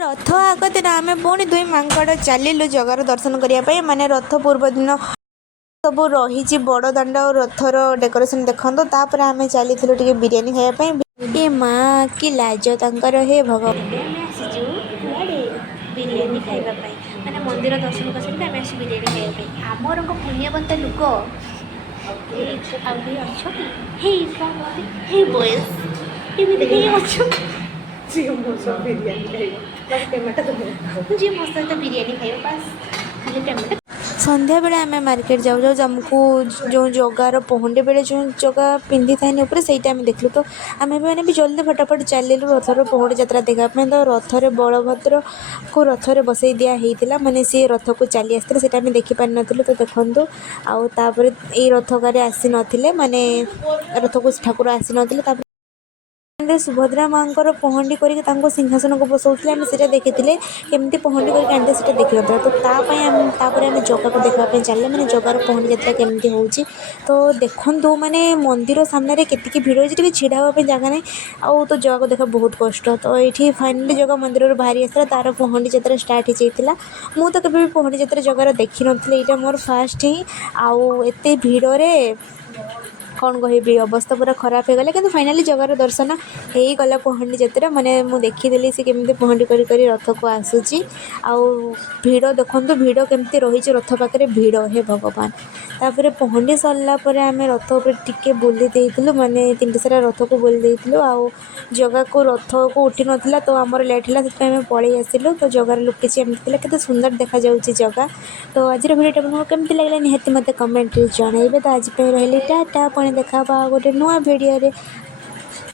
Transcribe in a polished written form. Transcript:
ରଥ ଆଗ ଦିନ ଆମେ ପୁଣି ଦୁଇ ମାଙ୍କଡ଼ ଚାଲିଲୁ ଜଗାର ଦର୍ଶନ କରିବା ପାଇଁ। ମାନେ ରଥ ପୂର୍ବ ଦିନ ସବୁ ରହିଛି ବଡ଼ ଦାଣ୍ଡ ଆଉ ରଥର ଡେକୋରେସନ୍ ଦେଖନ୍ତୁ। ତାପରେ ଆମେ ଚାଲିଥିଲୁ ଟିକେ ବିରିୟାନୀ ଖାଇବା ପାଇଁ। ଏ ମା କି ଲାଜ ତାଙ୍କର, ହେ ଭଗବାନ। ଆମେ ଆସିଛୁ କୁଆଡ଼େ ବିରିୟାନୀ ଖାଇବା ପାଇଁ। ମାନେ ମନ୍ଦିର ଦର୍ଶନ କରିସାରିକି ଆମେ ଆସିଛୁ ବିରିୟାନୀ ଖାଇବା ପାଇଁ। ଆମର ପୁଣ୍ୟବନ୍ତ ଲୋକ ଆଉ କେହି ଅଛନ୍ତି? ହେଇ କହନ୍ତି ହେଇ ବୟସ ଏମିତି କେହି ଅଛନ୍ତି ଯିଏ ମୋ ସହ ବିରିୟାନୀ ଖାଇବ ବାସ୍ ପେମେଣ୍ଟ ଦେବ। ଯିଏ ମୋ ସହିତ ବିରିୟାନୀ ଖାଇବ ବାସ୍ ଖାଲି ପେମେଣ୍ଟ। ସନ୍ଧ୍ୟାବେଳେ ଆମେ ମାର୍କେଟ ଯାଉ ଆମକୁ ଯେଉଁ ଜଗାର ପହଣ୍ଡି ବେଳେ ଯେଉଁ ଜଗା ପିନ୍ଧିଥାଏନି ଉପରେ ସେଇଟା ଆମେ ଦେଖିଲୁ। ତ ଆମେ ମାନେ ବି ଜଲ୍ଦି ଫଟାଫଟ ଚାଲିଲୁ ରଥର ପହଣ୍ଡି ଯାତ୍ରା ଦେଖିବା ପାଇଁ। ତ ରଥରେ ବଳଭଦ୍ରକୁ ରଥରେ ବସେଇ ଦିଆ ହେଇଥିଲା, ମାନେ ସିଏ ରଥକୁ ଚାଲି ଆସିଥିଲେ, ସେଇଟା ଆମେ ଦେଖିପାରିନଥିଲୁ। ତ ଦେଖନ୍ତୁ ଆଉ ତାପରେ ଏଇ ରଥକାରେ ଆସିନଥିଲେ, ମାନେ ରଥକୁ ଠାକୁର ଆସିନଥିଲେ। ତାପରେ ସୁଭଦ୍ରା ମାଙ୍କର ପହଣ୍ଡି କରିକି ତାଙ୍କୁ ସିଂହାସନକୁ ବସଉଥିଲେ, ଆମେ ସେଇଟା ଦେଖିଥିଲେ। କେମିତି ପହଣ୍ଡି କରିକି ଆଣିଥିଲେ ସେଇଟା ଦେଖିନଥିଲା। ତ ତାପରେ ଆମେ ଜଗାକୁ ଦେଖିବା ପାଇଁ ଚାଲିଲେ, ମାନେ ଜଗାର ପହଣ୍ଡି ଯାତ୍ରା କେମିତି ହେଉଛି। ତ ଦେଖନ୍ତୁ ମାନେ ମନ୍ଦିର ସାମ୍ନାରେ କେତିକି ଭିଡ଼ ହେଇଛି, ଟିକେ ଛିଡ଼ା ହେବା ପାଇଁ ଜାଗା ନାହିଁ। ଆଉ ତ ଜଗାକୁ ଦେଖିବା ବହୁତ କଷ୍ଟ। ତ ଏଇଠି ଫାଇନାଲି ଜଗା ମନ୍ଦିରରୁ ବାହାରି ଆସିଥିଲା, ତା'ର ପହଣ୍ଡି ଯାତ୍ରା ଷ୍ଟାର୍ଟ ହେଇଯାଇଥିଲା। ମୁଁ ତ କେବେ ବି ପହଣ୍ଡି ଯାତ୍ରା ଜଗାର ଦେଖିନଥିଲି, ଏଇଟା ମୋର ଫାଷ୍ଟ ହିଁ। ଆଉ ଏତେ ଭିଡ଼ରେ କ'ଣ କହିବି, ଅବସ୍ଥା ପୁରା ଖରାପ ହେଇଗଲା। କିନ୍ତୁ ଫାଇନାଲି ଜଗାର ଦର୍ଶନ ହେଇଗଲା ପହଣ୍ଡି ଯାତ୍ରା। ମାନେ ମୁଁ ଦେଖିଦେଲି ସେ କେମିତି ପହଣ୍ଡି କରି କରି ରଥକୁ ଆସୁଛି। ଆଉ ଭିଡ଼ ଦେଖନ୍ତୁ, ଭିଡ଼ କେମିତି ରହିଛି ରଥ ପାଖରେ, ଭିଡ଼ ହେ ଭଗବାନ। ତାପରେ ପହଣ୍ଡି ସରିଲା ପରେ ଆମେ ରଥ ଉପରେ ଟିକେ ବୁଲି ଦେଇଥିଲୁ, ମାନେ ତିନିଟା ସାରା ରଥକୁ ବୁଲି ଦେଇଥିଲୁ। ଆଉ ଜଗାକୁ ରଥକୁ ଉଠି ନଥିଲା, ତ ଆମର ଲେଟ୍ ହେଲା, ସେଥିପାଇଁ ଆମେ ପଳେଇ ଆସିଲୁ। ତ ଜଗାର ଲୁକ୍ କିଛି ଏମିତି ଥିଲା, କେତେ ସୁନ୍ଦର ଦେଖାଯାଉଛି ଜଗା। ତ ଆଜିର ଭିଡ଼ିଓଟା ଆପଣଙ୍କୁ କେମିତି ଲାଗିଲା ନିହାତି ମୋତେ କମେଣ୍ଟରେ ଜଣାଇବେ। ତ ଆଜି ପାଇଁ ରହିଲି ଟାଟା, ପୁଣି ଦେଖା ହେବା ଆଉ ଗୋଟେ ନୂଆ ଭିଡ଼ିଓରେ।